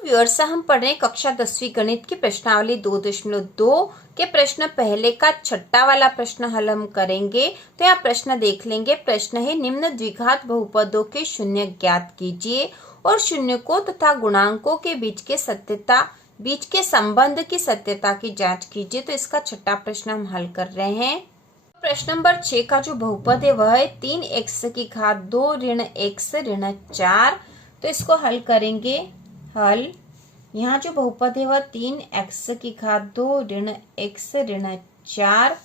Viewers, हम पढ़ रहे हैं कक्षा 10वीं गणित की प्रश्नावली 2.2 के प्रश्न पहले का छठा वाला प्रश्न हल हम करेंगे। तो यहाँ प्रश्न देख लेंगे। प्रश्न है, निम्न द्विघात बहुपदों के शून्य ज्ञात कीजिए और शून्यकों तथा गुणांकों के बीच के संबंध की सत्यता की जांच कीजिए। तो इसका छठा प्रश्न हम हल कर रहे हैं। प्रश्न नंबर 6 का जो बहुपद है वह है 3x की घात 2 ऋण x ऋण 4। तो इसको हल करेंगे। हल, यहाँ जो बहुपद है वह 3x की घात 2 ऋण x ऋण 4।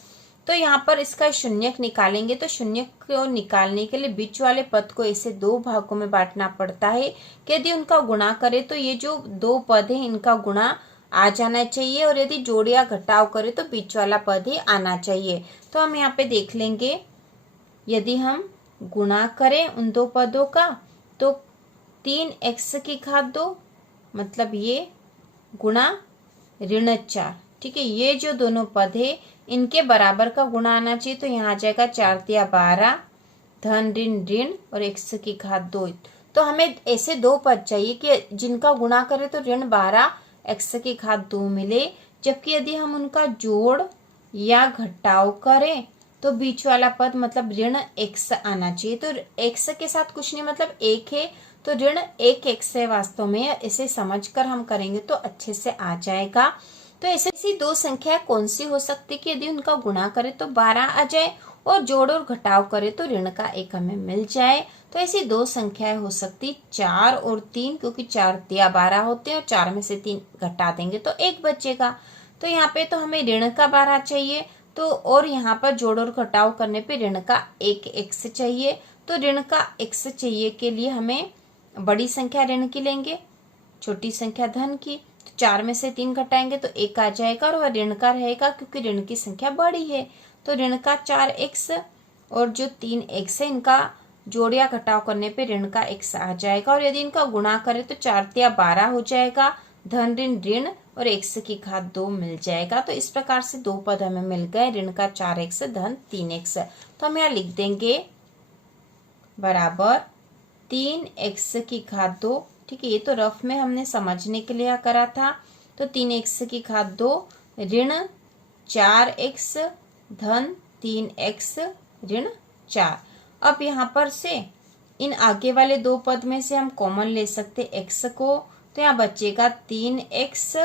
तो यहाँ पर इसका शून्यक निकालेंगे। तो शून्यक को निकालने के लिए बीच वाले पद को ऐसे दो भागों में बांटना पड़ता है कि यदि उनका गुणा करे तो ये जो दो पद है इनका गुणा आ जाना चाहिए, और यदि जोड़ या घटाव करे तो बीच वाला पद ही आना चाहिए। तो हम यहाँ पे देख लेंगे, यदि हम गुणा करें उन दो पदों का तो 3x की घात 2 मतलब ये गुणा ऋण 4। ठीक है, ये जो दोनों पद है इनके बराबर का गुणा आना चाहिए। तो यहाँ आ जाएगा 4 तिया 12 धन ऋण ऋण और x की घात 2। तो हमें ऐसे दो पद चाहिए कि जिनका गुणा करें तो ऋण 12 x की घात 2 मिले, जबकि यदि हम उनका जोड़ या घटाव करें तो बीच वाला पद मतलब ऋण x आना चाहिए। तो x के साथ कुछ नहीं मतलब 1 है, तो ऋण 1x है वास्तव में। इसे समझकर हम करेंगे तो अच्छे से आ जाएगा। तो ऐसी दो संख्या कौन सी हो सकती कि यदि उनका गुणा करे तो 12 आ जाए और जोड़ और घटाव करे तो ऋण का 1 हमें मिल जाए। तो ऐसी दो संख्याएं हो सकती 4 और 3, क्योंकि 4 तिया 12 होते हैं और 4 में से 3 घटा देंगे तो 1 बचेगा। तो यहाँ पे तो हमें ऋण का 12 चाहिए, तो और यहाँ पर जोड़ और घटाव करने पे ऋण का 1 x चाहिए। तो ऋण का x चाहिए के लिए हमें बड़ी संख्या ऋण की लेंगे, छोटी संख्या धन की। तो 4 में से 3 घटाएंगे तो 1 आ जाएगा और वह ऋण का रहेगा क्योंकि ऋण की संख्या बड़ी है। तो ऋण का 4x और जो 3x है इनका जोड़ या घटाव करने पे ऋण का x आ जाएगा। और यदि इनका गुणा करें तो 4 तिया 12 हो जाएगा, धन ऋण ऋण और x की घात 2 मिल जाएगा। तो इस प्रकार से दो पद हमें मिल गए, ऋण का 4x धन 3x। तो हम यहाँ लिख देंगे बराबर 3x की घात 2। ठीक है, ये तो रफ में हमने समझने के लिए करा था। तो 3x की घात 2 ऋण 4x धन 3x ऋण 4। अब यहाँ पर से इन आगे वाले दो पद में से हम कॉमन ले सकते x को। तो यहाँ बचेगा 3x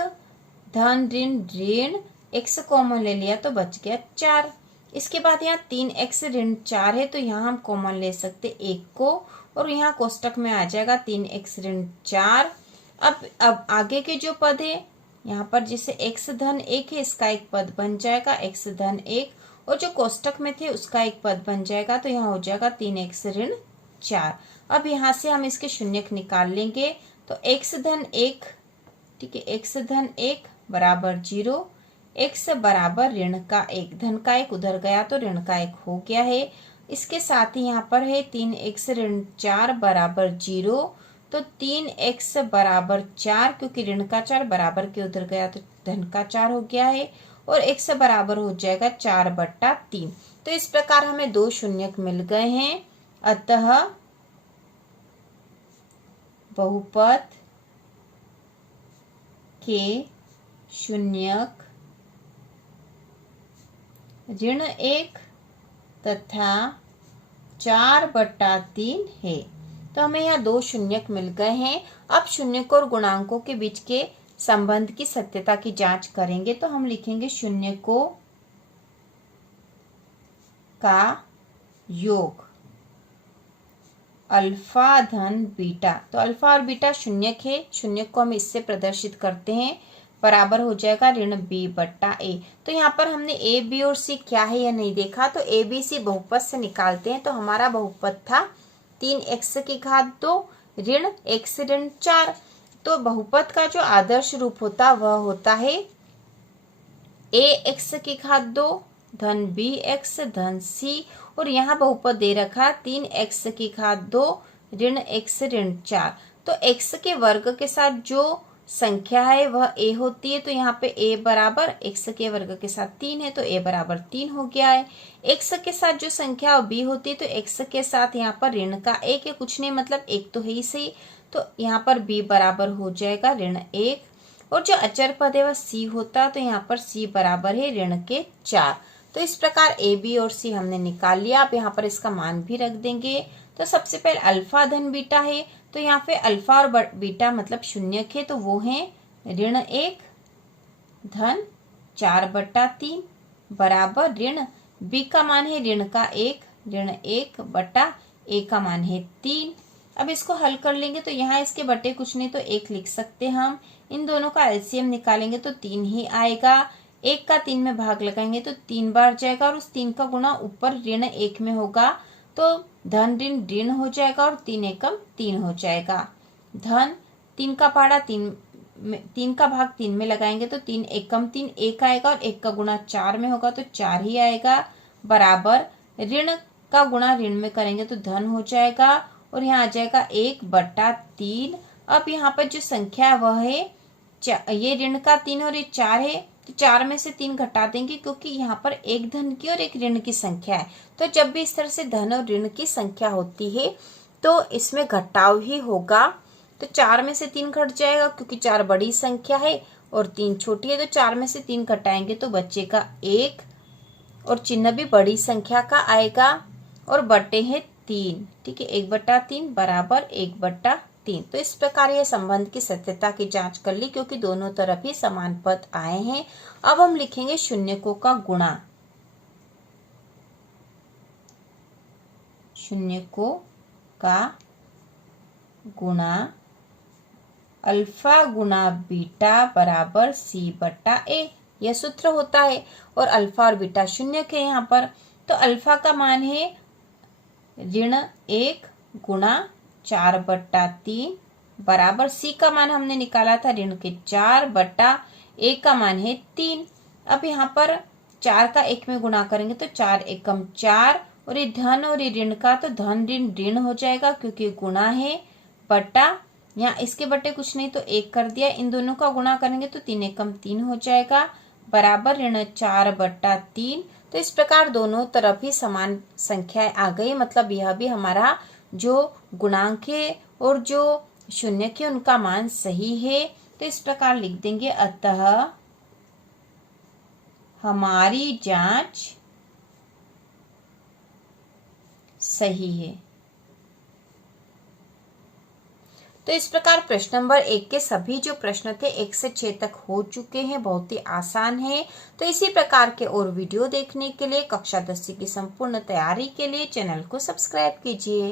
धन ऋण ऋण, x कॉमन ले लिया तो बच गया 4। इसके बाद यहाँ 3x ऋण 4 है, तो यहाँ हम कॉमन ले सकते 1 को, और यहाँ कोष्टक में आ जाएगा 3x ऋण 4। अब आगे के जो पद है यहाँ पर जिसे x धन 1 है इसका एक पद बन जाएगा x धन 1, और जो कोष्टक में थे उसका एक पद बन जाएगा। तो यहाँ हो जाएगा 3x ऋण 4। अब यहाँ से हम इसके शून्यक निकाल लेंगे। तो x धन 1, ठीक है, x धन 1 बराबर 0, x बराबर ऋण का 1, धन का 1 उधर गया तो ऋण का 1 हो गया है। इसके साथ ही यहाँ पर है 3x ऋण 4 बराबर 0। तो 3x बराबर 4, क्योंकि ऋण का 4 बराबर के उधर गया तो धन का 4 हो गया है, और x बराबर हो जाएगा 4/3। तो इस प्रकार हमें दो शून्यक मिल गए हैं। अतः बहुपद के शून्यक ऋण 1 तथा 4/3 है। तो हमें यहाँ दो शून्यक मिल गए हैं। अब शून्यक और गुणांकों के बीच के संबंध की सत्यता की जांच करेंगे। तो हम लिखेंगे शून्यकों का योग अल्फा धन बीटा। तो अल्फा और बीटा शून्यक है, शून्यक को हम इससे प्रदर्शित करते हैं, बराबर हो जाएगा ऋण b/a। तो यहाँ पर हमने a, b और c क्या है यह नहीं देखा, तो a, b, c बहुपद से निकालते हैं। तो हमारा बहुपद था 3x की घात 2 ऋण x ऋण 4। तो बहुपद का जो आदर्श रूप होता वह होता है ax की घात 2 धन bx धन c, और यहाँ बहुपद दे रखा 3x की घात 2 ऋण x ऋण 4। तो x के वर्ग के साथ जो संख्या है वह a होती है। तो यहाँ पे a बराबर x के वर्ग के साथ 3 है, तो a बराबर 3 हो गया है। x के साथ जो संख्या b होती है तो x के साथ यहाँ पर ऋण का 1 है, कुछ नहीं मतलब 1 तो है ही सही। तो यहाँ पर b बराबर हो जाएगा ऋण 1, और जो अचर पद है वह c होता, तो यहाँ पर c बराबर है ऋण के 4। तो इस प्रकार a, b और c हमने निकाल लिया। अब यहाँ पर इसका मान भी रख देंगे। तो सबसे पहले अल्फा धन बीटा है, तो यहाँ पे अल्फा और बीटा मतलब शून्यक है, तो वो है ऋण 1 धन 4/3 बराबर ऋण b का मान है ऋण का 1, ऋण 1/a का मान है 3। अब इसको हल कर लेंगे तो यहाँ इसके बटे कुछ नहीं तो 1 लिख सकते हम। इन दोनों का एलसीएम निकालेंगे तो 3 ही आएगा। 1 का 3 में भाग लगाएंगे तो 3 बार जाएगा, और उस 3 का गुणा ऊपर ऋण 1 में होगा, तो धन ऋण ऋण हो जाएगा और 3 एकम 3 हो जाएगा। धन 3 का पहाड़ा 3 का भाग 3 में लगाएंगे तो 3 एकम 3 1 आएगा, और 1 का गुणा 4 में होगा तो 4 ही आएगा, बराबर ऋण का गुणा ऋण में करेंगे तो धन हो जाएगा, और यहाँ आ जाएगा 1/3। अब यहाँ पर जो संख्या है वह है ये ऋण का 3 और ये 4 है, तो 4 में से 3 घटा देंगे क्योंकि यहाँ पर एक धन की और एक ऋण की संख्या है। तो जब भी इस तरह से धन और ऋण की संख्या होती है तो इसमें घटाव ही होगा। तो 4 में से 3 घट जाएगा क्योंकि 4 बड़ी संख्या है और 3 छोटी है, तो 4 में से 3 घटाएंगे तो बचेगा 1, और चिन्ह भी बड़ी संख्या का आएगा, और बटे है 3। ठीक है, 1/3 बराबर 1/3। तो इस प्रकार यह संबंध की सत्यता की जांच कर ली क्योंकि दोनों तरफ ही समान पद आए हैं। अब हम लिखेंगे शून्यकों का गुणा। शून्यकों का गुणा अल्फा गुणा बीटा बराबर c/a, यह सूत्र होता है, और अल्फा और बीटा शून्यक है यहाँ पर। तो अल्फा का मान है ऋण 1 गुणा 4/3 बराबर c का मान हमने निकाला था ऋण के 4/a का मान है 3। अब यहाँ पर 4 का 1 में गुणा करेंगे तो 4 एकम 4, और ये धन और ये ऋण का, तो धन ऋण ऋण हो जाएगा क्योंकि गुणा है, बटा यहाँ इसके बटे कुछ नहीं तो 1 कर दिया। इन दोनों का गुणा करेंगे तो 3 एकम 3 हो जाएगा, बराबर ऋण 4/3। तो इस प्रकार दोनों तरफ ही समान संख्याएं आ गई, मतलब यह भी हमारा जो गुणांक है और जो शून्य के उनका मान सही है। तो इस प्रकार लिख देंगे, अतः हमारी जांच सही है। तो इस प्रकार प्रश्न नंबर 1 के सभी जो प्रश्न थे 1 से 6 तक हो चुके हैं, बहुत ही आसान है। तो इसी प्रकार के और वीडियो देखने के लिए, कक्षा 10 की संपूर्ण तैयारी के लिए चैनल को सब्सक्राइब कीजिए।